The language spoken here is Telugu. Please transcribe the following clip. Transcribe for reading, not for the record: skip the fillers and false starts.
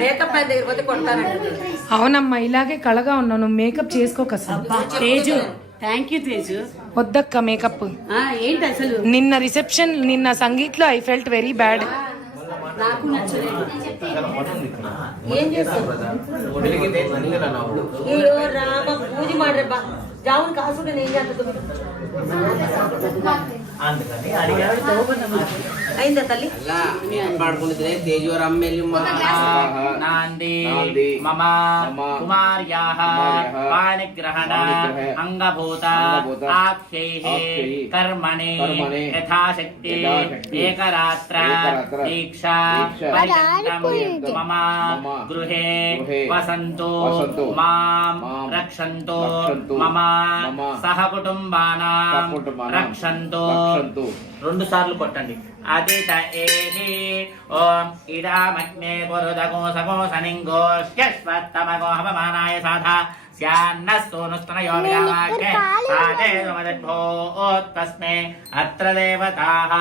మేకప్ దగ్గర పోతే కొడతాను. అవునమ్మా, ఇలాగే కళగా ఉన్నావు, నువ్వు మేకప్ చేసుకోక అసలు. Teju, thank you Teju. వద్దక్క మేకప్. ఏంటి అసలు నిన్న రిసెప్షన్, నిన్న సంగీత్ లో ఐ ఫెల్ట్ వెరీ బ్యాడ్. నాకు నచ్చలేదు. ಏನ್ ಅಯ್ಯೋ ರಾಮ ಪೂಜೆ ಮಾಡ್ರಪ್ಪ ಜಾವನ್ ಕಾಸು ಏನ್ చేస్తుంది అయిందా తల్లి పాడుకుంటే తేజోరమ్మెల్లి నాంది మమ కుమార్యాః పాణిగ్రహణ అంగభూత ఆఖ్యైః కర్మణి యథాశక్తి ఏకరాత్ర దీక్షా మమ గృహే వసంతు మాం రక్షంతు మమ సహ కుటుంబానాం రక్షంతు. 2 సార్లు కొట్టండి. అదిత ఏహి ఓం ఇడామగ్నే పురుదగో సగోసనింగోష్యశ్వత్తమగో హవమానాయ సాధా స్యాన్నస్తోనుస్తనయో విరామాగ్నే సాధే సమదద్భో తస్మే అత్ర దేవతాః